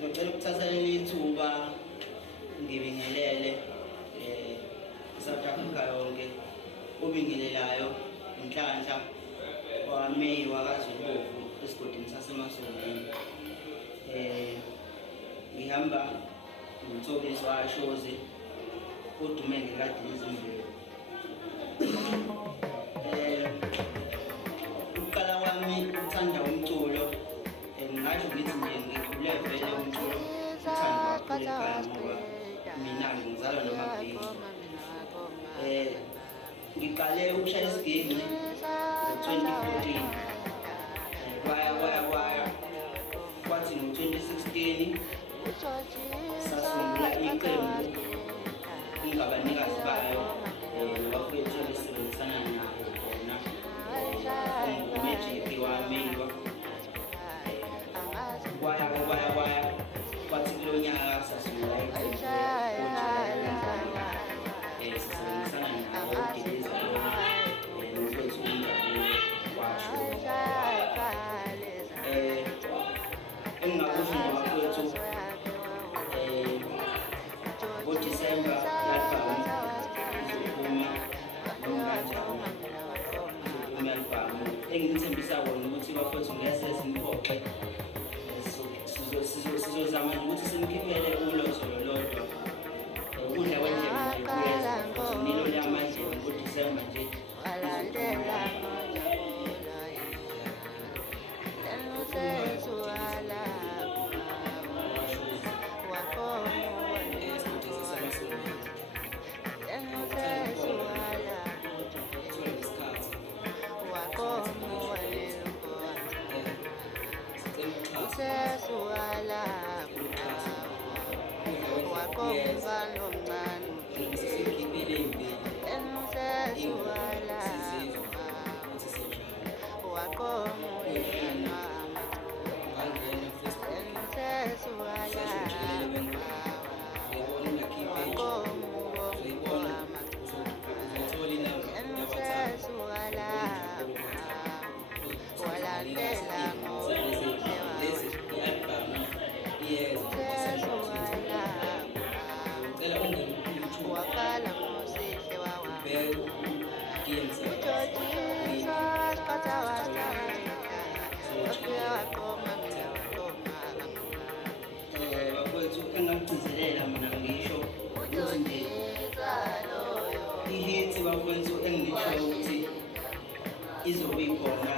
Ngicela ukuthatha leli thuba ngibingelele South Africa yonke obingelelayo inhlanhla wameyi wakaZulubovu esigodini saseMasongeni. Ngihamba ngomthobisi washozi udume ngekade izimvelo. Uqala wami uthanda umculo ngingasho ngithi nje ngikhule vele umculo uthanda kakhulu ngoba mina ngizalwa noMabheki. Ngiqale ukushaya isiginci ngo-2014 kwaya kwathi ngo-2016 sasungula iqembu ingabanikazi bayo bafethu besebenzisana nabo khona uMagic wameyiwa kwaya kwathi kulo nyaka sasungula iqembu sisebenzisana nabo uDeleza nofethu washo engingakusho ngabafethu ngoDisemba yalibhamu izophuma nomkanjani izophuma yalibhamu engimthembisa wona ukuthi bafethu ngeke siniphoxe sizozama ukuthi simkhiphele ulozo lolodwa ukudla kwendlela nje kuyeza nilo lamanje ngoDisemba nje ngiyakugcizelela mina ngisho ukuthi nje ihithi bafowethu engiyishoyo ukuthi izobe ikhona